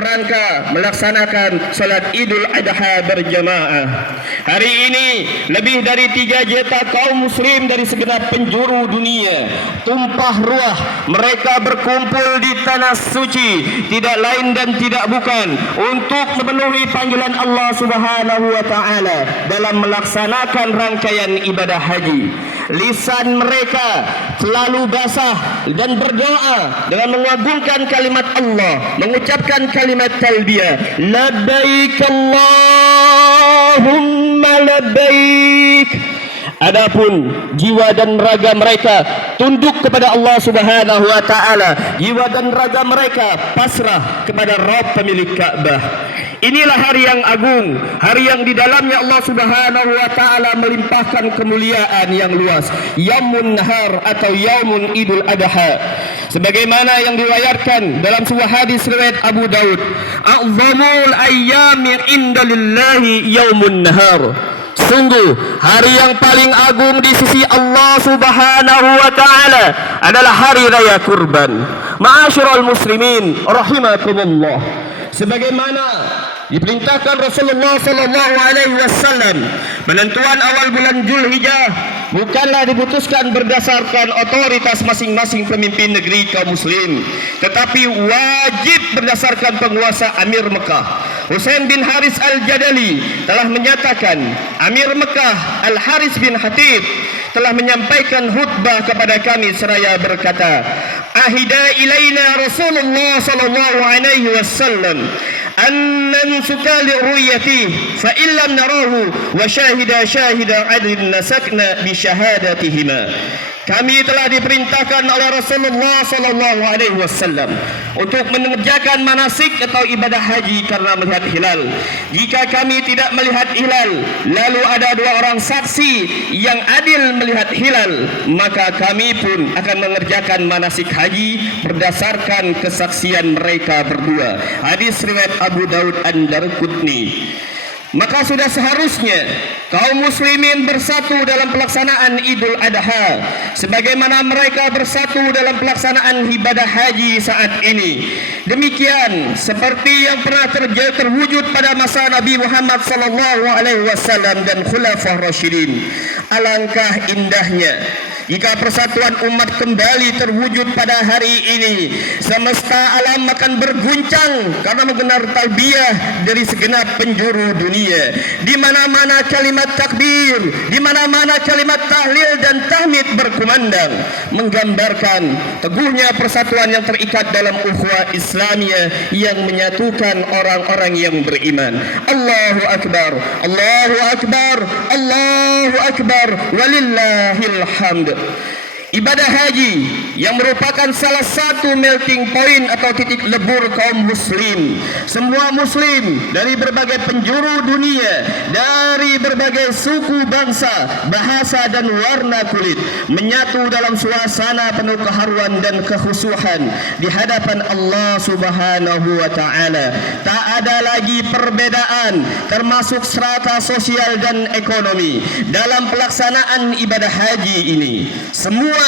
rangka melaksanakan salat Idul Adha berjamaah. Hari ini lebih dari 3 juta kaum muslim dari segenap penjuru dunia tumpah ruah, mereka berkumpul di tanah suci, tidak lain dan tidak bukan untuk memenuhi panggilan Allah Subhanahu wa taala dalam melaksanakan rangkaian ibadah haji. Lisan mereka selalu basah dan berdoa dengan mengagungkan kalimat Allah, mengucapkan kalimat talbiyah, labbaik Allahumma labbaik. Adapun jiwa dan raga mereka tunduk kepada Allah Subhanahu wa taala. Jiwa dan raga mereka pasrah kepada Rabb pemilik Ka'bah. Inilah hari yang agung, hari yang di dalamnya Allah Subhanahu wa taala melimpahkan kemuliaan yang luas. Yaumun Nahar atau Yaumun Idul Adha. Sebagaimana yang diriwayatkan dalam sebuah hadis riwayat Abu Daud, "A'zamul ayyami indalillahi Yaumun Nahar." Sungguh hari yang paling agung di sisi Allah Subhanahu wa taala adalah hari raya kurban. Ma'asyiral muslimin rahimakumullah. Sebagaimana diperintahkan Rasulullah sallallahu alaihi wasallam, penentuan awal bulan Zulhijjah bukanlah diputuskan berdasarkan otoritas masing-masing pemimpin negeri kaum muslim, tetapi wajib berdasarkan penguasa Amir Mekah. Husain bin Haris Al-Jadali telah menyatakan, Amir Mekah Al-Haris bin Hatib telah menyampaikan khutbah kepada kami seraya berkata, ahida ilaina Rasulullah sallallahu alaihi wasallam an nansuka li ru'yati fa illam narahu wa syahida adlin nasakna bi syahadatihima. Kami telah diperintahkan oleh Rasulullah sallallahu alaihi wasallam untuk mengerjakan manasik atau ibadah haji karena melihat hilal. Jika kami tidak melihat hilal, lalu ada 2 orang saksi yang adil melihat hilal, maka kami pun akan mengerjakan manasik haji berdasarkan kesaksian mereka berdua. Hadis riwayat Abu Daud Ad-Darqutni. Maka sudah seharusnya kaum muslimin bersatu dalam pelaksanaan Idul Adha sebagaimana mereka bersatu dalam pelaksanaan ibadah haji saat ini. Demikian seperti yang pernah terwujud pada masa Nabi Muhammad sallallahu alaihi wasallam dan khulafah rasyidin. Alangkah indahnya jika persatuan umat kembali terwujud pada hari ini. Semesta alam akan berguncang karena mendengar talbiyah dari segenap penjuru dunia. Di mana-mana kalimat takbir, di mana-mana kalimat tahlil dan tahmid berkumandang, menggambarkan teguhnya persatuan yang terikat dalam ukhuwah Islamiyah yang menyatukan orang-orang yang beriman. Allahu Akbar, Allahu Akbar, Allahu Akbar, walillahil hamd. Ibadah haji yang merupakan salah satu melting point atau titik lebur kaum muslim. Semua muslim dari berbagai penjuru dunia, dari berbagai suku bangsa, bahasa dan warna kulit menyatu dalam suasana penuh keharuan dan kekhusyuan di hadapan Allah Subhanahu wa taala. Tak ada lagi perbedaan termasuk strata sosial dan ekonomi dalam pelaksanaan ibadah haji ini. Semua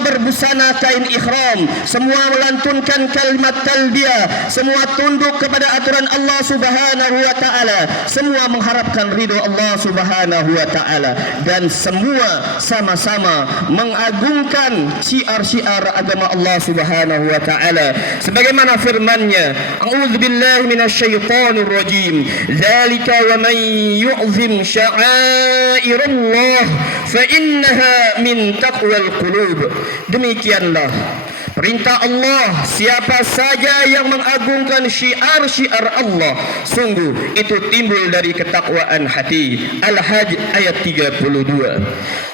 berbusana kain ihram, semua melantunkan kalimat talbiyah, semua tunduk kepada aturan Allah Subhanahu wa taala, semua mengharapkan ridho Allah Subhanahu wa taala, dan semua sama-sama mengagungkan syiar-syiar agama Allah Subhanahu wa taala sebagaimana firman-Nya, a'udzubillahi minasyaitonir rajim, dzalika wa man yu'zim sya'airallah fa innaha min taqwal qulub. Demikianlah perintah Allah, siapa saja yang mengagungkan syiar-syiar Allah, sungguh itu timbul dari ketakwaan hati. Al-Hajj ayat 32.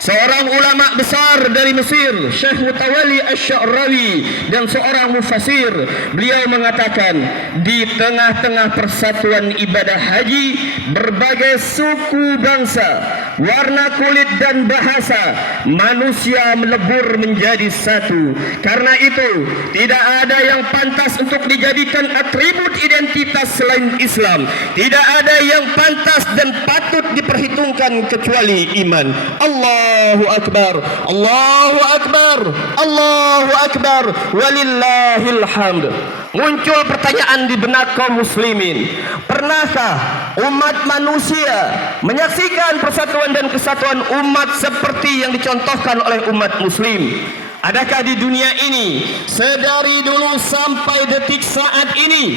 Seorang ulama besar dari Mesir, Syekh Mutawalli Asy-Sya'rawi, dan seorang mufassir, beliau mengatakan, di tengah-tengah persatuan ibadah haji, berbagai suku bangsa, warna kulit dan bahasa, manusia melebur menjadi satu. Karena itu tidak ada yang pantas untuk dijadikan atribut identitas selain Islam. Tidak ada yang pantas dan patut diperhitungkan kecuali iman. Allahu Akbar, Allahu Akbar, Allahu Akbar, walillahil hamd. muncul pertanyaan di benak kaum muslimin. Pernahkah umat manusia menyaksikan persatuan dan kesatuan umat seperti yang dicontohkan oleh umat muslim? Adakah di dunia ini sedari dulu sampai detik saat ini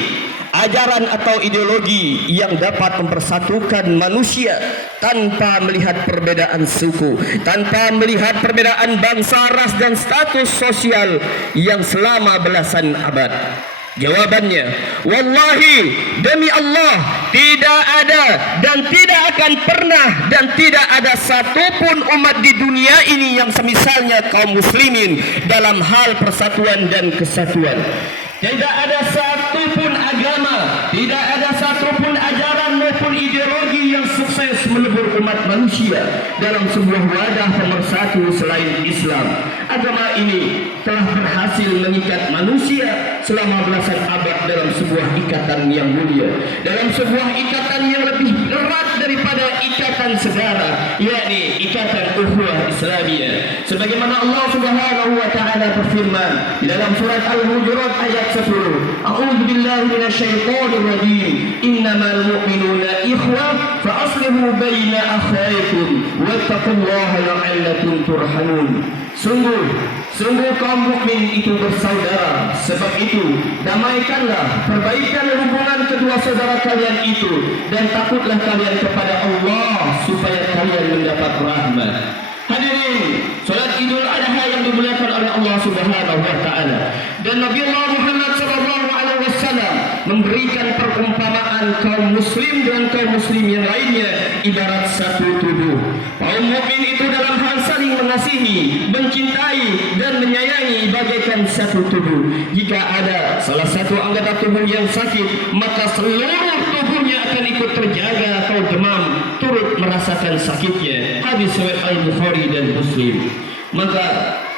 ajaran atau ideologi yang dapat mempersatukan manusia tanpa melihat perbedaan suku, tanpa melihat perbedaan bangsa, ras dan status sosial yang selama belasan abad? Jawabannya, wallahi, demi Allah, tidak ada dan tidak akan pernah dan tidak ada satupun umat di dunia ini yang semisalnya kaum muslimin dalam hal persatuan dan kesatuan. Tidak ada satupun agama, tidak ada satupun ajaran maupun ideologi yang sukses melebur umat manusia dalam sebuah wadah pemersatu selain Islam. Agama ini telah berhasil mengikat manusia selama belasan abad dalam sebuah ikatan yang mulia, dalam sebuah ikatan yang lebih erat daripada ikatan saudara, yakni ikatan ukhuwah Islamiyah. Sebagaimana Allah Subhanahu wa taala berfirman di dalam surat Al-Hujurat ayat 10, A'udzu billahi minasyaitonir rajim. Innamal mu'minuna ikhwah fa aslihu baina akhawaykum wattaqullaha la'allakum turhamun. Sungguh kaum mukmin itu bersaudara. Sebab itu, damaikanlah, perbaikanlah hubungan kedua saudara kalian itu, dan takutlah kalian kepada Allah supaya kalian mendapat rahmat. Hadirin, salat Idul Adha yang dimuliakan oleh Allah Subhanahu wa taala, dan Nabi Allah Muhammad sallallahu alaihi wasallam memberikan perumpamaan kaum muslim dan kaum muslim yang lainnya ibarat satu tubuh. Kaum mukmin itu dalam hal saling mengasihi, mencintai dan menyayangi bagaikan satu tubuh. Jika ada salah satu anggota tubuh yang sakit, maka seluruh tubuhnya akan ikut terjaga atau demam, turut merasakan sakitnya. Hadis riwayat Al-Bukhari dan Muslim. Maka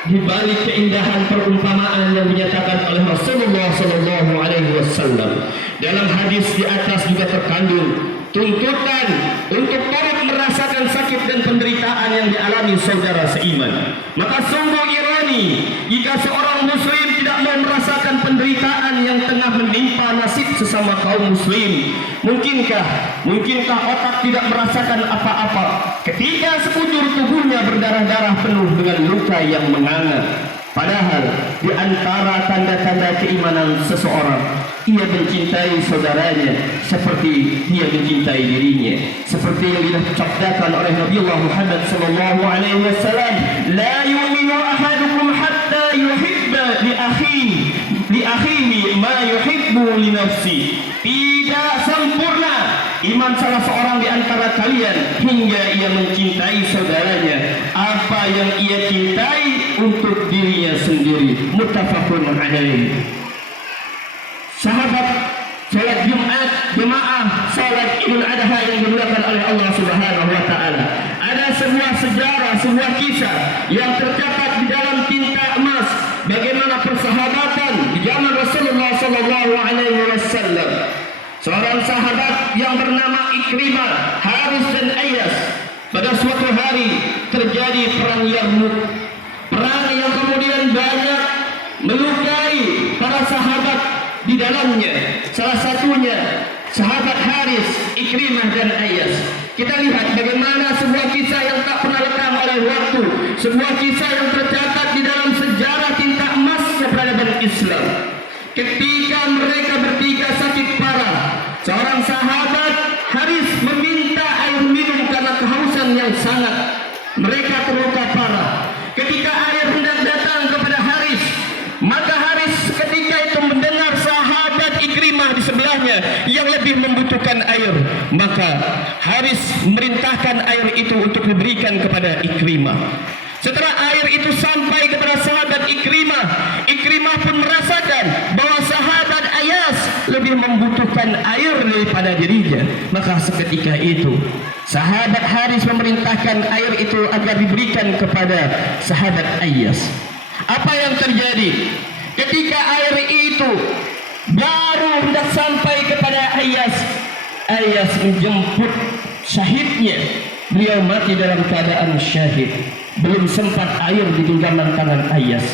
di balik keindahan perumpamaan yang dinyatakan oleh Rasulullah sallallahu alaihi wasallam, dalam hadis di atas juga terkandung tuntutan untuk turut merasakan sakit dan penderitaan yang dialami saudara seiman. Maka sungguh ironi jika seorang muslim tidak mau merasakan penderitaan yang tengah menimpa nasib sesama kaum muslim. Mungkinkah otak tidak merasakan apa-apa ketika sekujur tubuhnya berdarah-darah penuh dengan luka yang menganga? Padahal di antara tanda-tanda keimanan seseorang, ia mencintai saudaranya seperti dia mencintai dirinya. Seperti yang dicaptakan oleh Nabi Allah Muhammad sallallahu alaihi wasallam, la yu'minu ahadukum hatta yuhibba li akhihi ma yuhibbu li nafsi. Tidak sempurna iman salah seorang di antara kalian hingga ia mencintai saudaranya apa yang ia cintai untuk dirinya sendiri. Muttafaqun alaih. Sahabat, salat Jumat jemaah salat Idul Adha yang dimuliakan oleh Allah Subhanahu wa taala, ada sebuah sejarah, sebuah kisah yang tercatat di dalam tinta emas bagaimana persahabatan di zaman Rasulullah sallallahu alaihi wasallam. Seorang sahabat yang bernama Ikrimah, Haris dan Ayas, pada suatu hari terjadi perang Yarmuk, perang yang kemudian banyak melukai para sahabat di dalamnya. Salah satunya sahabat Haris, Ikrimah dan Ayas. Kita lihat bagaimana sebuah kisah yang tak pernah lekang oleh waktu, sebuah kisah yang tercatat di dalam sejarah tinta emas peradaban Islam. Ketika mereka bertiga sakit parah, seorang sahabat Haris meminta air minum karena kehausan yang sangat. Mereka terluka parah. Ketika air hendak datang kepada Haris, maka Haris ketika itu mendengar sahabat Ikrimah di sebelahnya yang lebih membutuhkan air, maka Haris merintahkan air itu untuk diberikan kepada Ikrimah. Setelah air itu sampai kepada sahabat Ikrimah, Ikrimah pun merasakan bahwa sahabat Ayas lebih membutuhkan air daripada dirinya. Maka seketika itu sahabat Haris memerintahkan air itu agar diberikan kepada sahabat Ayas. Apa yang terjadi? Ketika air itu baru hendak sampai kepada Ayas, Ayas menjemput syahidnya. Beliau mati dalam keadaan syahid. Belum sempat air di genggaman tangan Ayas,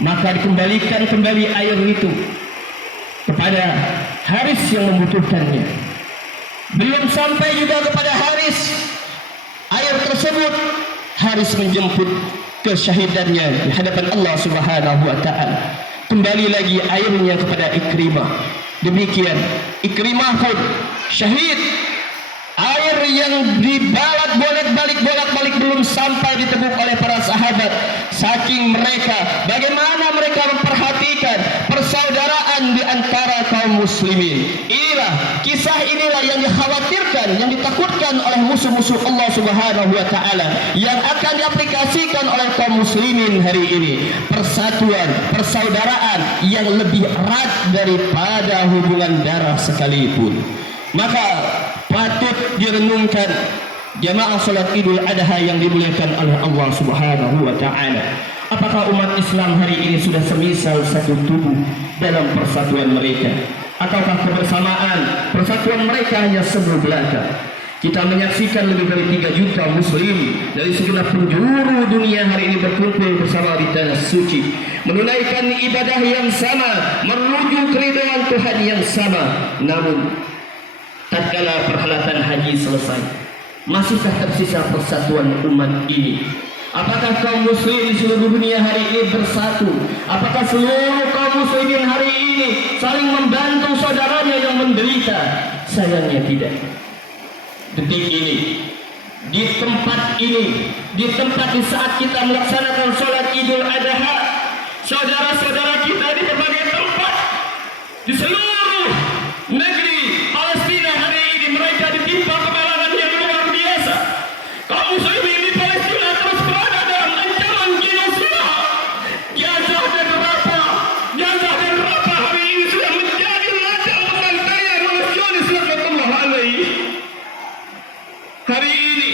maka dikembalikan kembali air itu. kepada Haris yang membutuhkannya. Belum sampai juga kepada Haris air tersebut, Haris menjemput kesyahidannya di hadapan Allah Subhanahu wa taala. Kembali lagi airnya kepada Ikrimah. Demikian Ikrimah pun syahid. Air yang dibalat bolak-balik belum sampai diteguk oleh para sahabat. Saking mereka, bagaimana mereka memperhatikan persaudaraan di antara kaum muslimin. Kisah inilah yang dikhawatirkan, yang ditakutkan oleh musuh-musuh Allah Subhanahu wa taala, yang akan diaplikasikan oleh kaum muslimin hari ini. Persatuan, persaudaraan yang lebih erat daripada hubungan darah sekalipun. Maka patut direnungkan jamaah salat Idul Adha yang dimuliakan oleh Allah Subhanahu wa taala. Apakah umat Islam hari ini sudah semisal satu tubuh dalam persatuan mereka, ataukah kebersamaan persatuan mereka hanya semu belaka? Kita menyaksikan lebih dari 3 juta muslim dari segenap penjuru dunia hari ini berkumpul bersama di tanah suci, menunaikan ibadah yang sama, menuju keridhaan Tuhan yang sama. Namun tatkala perhelatan haji selesai, masihkah tersisa persatuan umat ini? Apakah kaum muslim di seluruh dunia hari ini bersatu? Apakah seluruh kaum muslimin hari ini saling membantu saudaranya yang menderita? Sayangnya tidak. Detik ini, di tempat ini, di saat kita melaksanakan sholat Idul Adha, saudara-saudara kita di berbagai tempat di seluruh negeri Palestina hari ini mereka ditimpa kemalangan yang luar biasa. Kaum muslimin di Palestina terus berada dalam ancaman genosida. Gaza dan Rafah hari ini sudah menjadi ladang pembantaian oleh Zionis laknatullah alaihi. Hari ini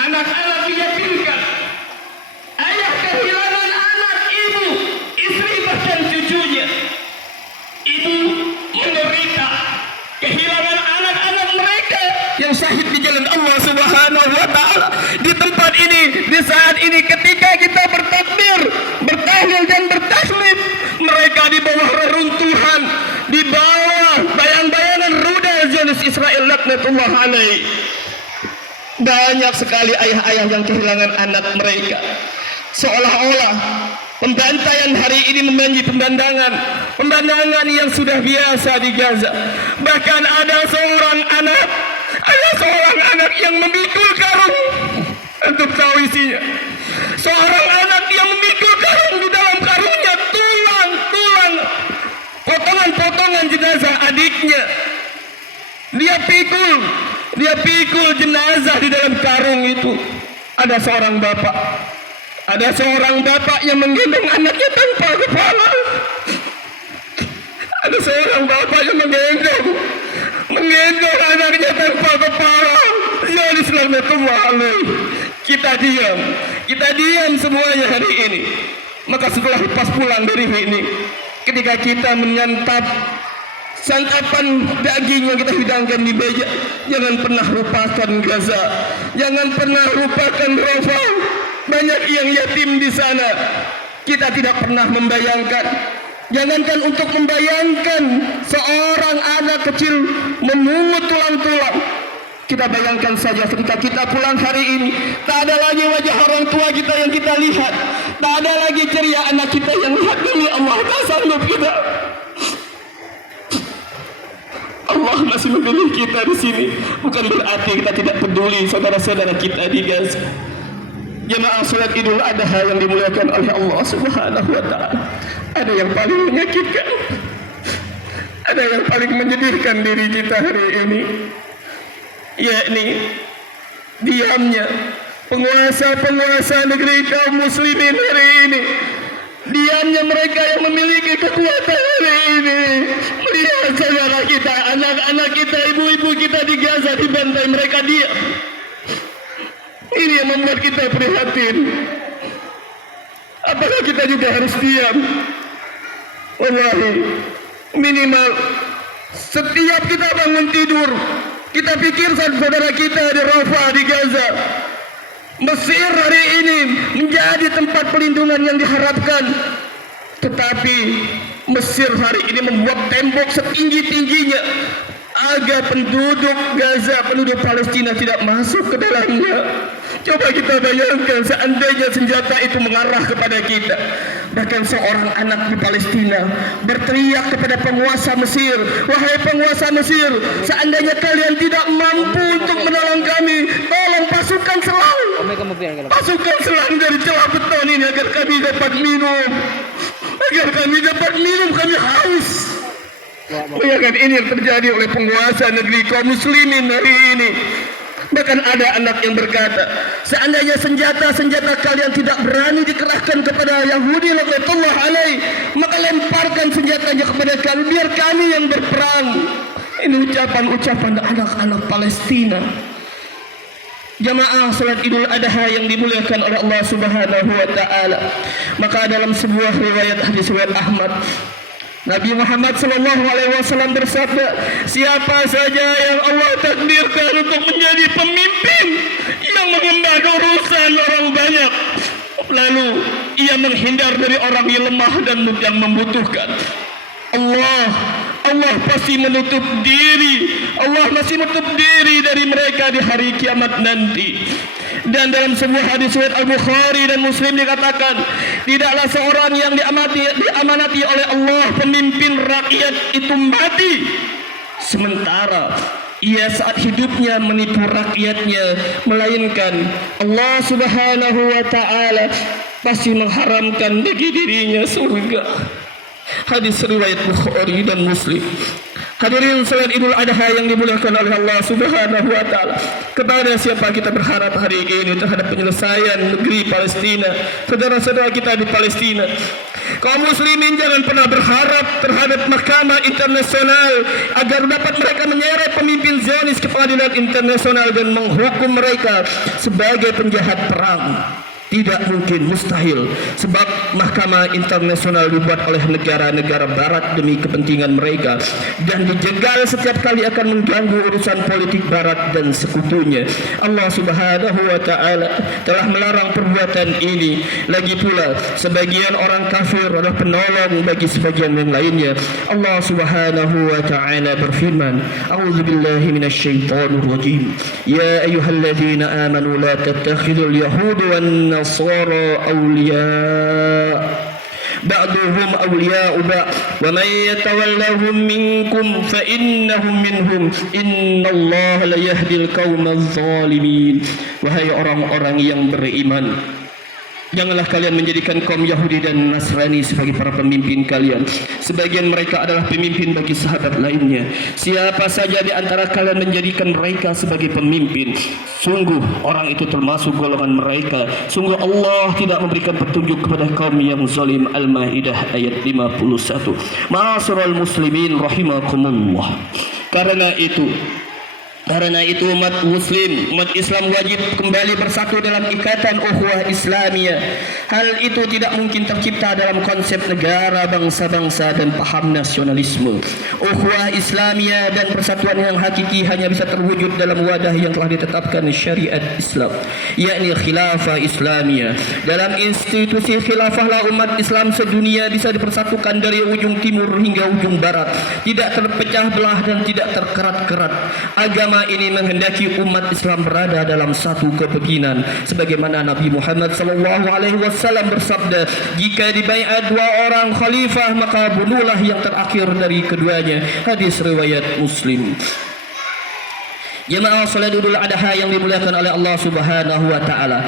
anak-anak diyatimkan, ayah kehilangan anak, ibu, istri, bahkan cucunya. Ibu menderita kehilangan anak-anak mereka yang syahid di jalan Allah Subhanahu wa taala. Di tempat ini, di saat ini, ketika kita bertakbir, bertahlil dan bertaslim, mereka di bawah reruntuhan, di bawah bayang-bayangan rudal Zionis Israel laknatullah alaihi. Banyak sekali ayah-ayah yang kehilangan anak mereka. Seolah-olah pembantaian hari ini menjadi pemandangan yang sudah biasa di Gaza. Bahkan ada seorang anak yang memikul karung untuk tahu isinya. Seorang anak yang memikul karung, di dalam karungnya tulang, potongan jenazah adiknya. Dia pikul jenazah di dalam karung itu. Ada seorang bapak yang menggendong anaknya tanpa kepala. Ada seorang bapak yang menggendong anaknya tanpa kepala. Ya Bismillahirrahmanirrahim. Kita diam semuanya hari ini. Maka setelah pas pulang dari ini, ketika kita menyantap santapan daging yang kita hidangkan di meja, jangan pernah lupakan Gaza, jangan pernah lupakan Rafah. Banyak yang yatim di sana. Kita tidak pernah membayangkan, jangankan untuk membayangkan seorang anak kecil memungut tulang-tulang. Kita bayangkan saja ketika kita pulang hari ini, tak ada lagi wajah orang tua kita yang kita lihat, tak ada lagi ceria anak kita yang lihat. Demi Allah, tak sanggup kita. Allah masih memilih kita di sini. Bukan berarti kita tidak peduli saudara-saudara kita di Gaza. Jemaah salat Idul Adha yang dimuliakan oleh Allah Subhanahu wa taala. Ada yang paling menyakitkan, ada yang paling menyedihkan diri kita hari ini, yakni diamnya penguasa-penguasa negeri kaum muslimin hari ini. Diamnya mereka yang memiliki kekuatan hari ini. Melihat saudara kita, anak-anak kita, ibu-ibu kita di Gaza dibantai, mereka diam. Ini yang membuat kita prihatin. Apakah kita juga harus diam? Wallahi, minimal setiap kita bangun tidur, kita pikir saudara kita di Rafah, di Gaza. Mesir hari ini menjadi tempat perlindungan yang diharapkan. Tetapi Mesir hari ini membuat tembok setinggi-tingginya agar penduduk Gaza, penduduk Palestina tidak masuk ke dalamnya. Coba kita bayangkan seandainya senjata itu mengarah kepada kita. Bahkan seorang anak di Palestina berteriak kepada penguasa Mesir, "Wahai penguasa Mesir, seandainya kalian tidak mampu untuk menolong kami, tolong pasukan selang. Pasukan selang dari celah beton ini agar kami dapat minum. Agar kami dapat minum, kami haus." Bayangkan ini yang terjadi oleh penguasa negeri kaum muslimin hari ini. Bahkan ada anak yang berkata, seandainya senjata-senjata kalian tidak berani dikerahkan kepada Yahudi laknatullah alaih, maka lemparkan senjatanya kepada kami, biar kami yang berperang. Ini ucapan-ucapan anak-anak Palestina. Jamaah salat Idul Adha yang dimuliakan oleh Allah Subhanahu wa taala. Maka dalam sebuah riwayat hadis riwayat Ahmad, Nabi Muhammad SAW bersabda, siapa saja yang Allah takdirkan untuk menjadi pemimpin yang mengemban urusan orang banyak, lalu ia menghindar dari orang yang lemah dan yang membutuhkan, Allah pasti menutup diri, Allah masih menutup diri dari mereka di hari kiamat nanti. Dan dalam sebuah hadis riwayat Al-Bukhari dan Muslim dikatakan, tidaklah seorang yang diamanati oleh Allah pemimpin rakyat itu mati sementara ia saat hidupnya menipu rakyatnya, melainkan Allah Subhanahu wa taala pasti mengharamkan bagi dirinya surga. Hadis riwayat Bukhari dan Muslim. Hadirin salat Idul Adha yang dimuliakan oleh Allah Subhanahu wa taala. Kepada siapa kita berharap hari ini terhadap penyelesaian negeri Palestina, saudara-saudara kita di Palestina. Kaum muslimin jangan pernah berharap terhadap mahkamah internasional agar dapat mereka menyeret pemimpin Zionis ke pengadilan internasional dan menghukum mereka sebagai penjahat perang. Tidak mungkin, mustahil. Sebab mahkamah internasional dibuat oleh negara-negara barat demi kepentingan mereka dan dijegal setiap kali akan mengganggu urusan politik barat dan sekutunya. Allah Subhanahu wa taala telah melarang perbuatan ini. Lagi pula sebagian orang kafir adalah penolong bagi sebagian yang lainnya. Allah Subhanahu wa taala berfirman, A'udzubillahi minasyaitonir rajim. Ya ayyuhalladzina amanu la tattakhidul yahuda wan nasara awliya ba'duhum awliya'u ba'd wa man yatawallahum minkum fa innahum minhum innallaha la yahdil qaumadz zalimin. Wahai orang-orang yang beriman, janganlah kalian menjadikan kaum Yahudi dan Nasrani sebagai para pemimpin kalian. Sebagian mereka adalah pemimpin bagi sahabat lainnya. Siapa saja di antara kalian menjadikan mereka sebagai pemimpin, sungguh orang itu termasuk golongan mereka. Sungguh Allah tidak memberikan petunjuk kepada kaum yang zalim. Al-Maidah ayat 51. Ma'asyiral muslimin rahimakumullah. Karena itu umat muslim, umat Islam wajib kembali bersatu dalam ikatan ukhuwah Islamiyah. Hal itu tidak mungkin tercipta dalam konsep negara, bangsa-bangsa dan paham nasionalisme. Ukhuwah Islamiyah dan persatuan yang hakiki hanya bisa terwujud dalam wadah yang telah ditetapkan syariat Islam, yakni khilafah Islamiyah. Dalam institusi khilafahlah umat Islam sedunia bisa dipersatukan dari ujung timur hingga ujung barat, tidak terpecah belah dan tidak terkerat-kerat. Agama ini menghendaki umat Islam berada dalam satu kepimpinan, sebagaimana Nabi Muhammad SAW bersabda, jika dibaiat dua orang khalifah maka bunuhlah yang terakhir dari keduanya. Hadis riwayat Muslim. Jemaah salat Idul Adha yang dimuliakan oleh Allah Subhanahu wa taala.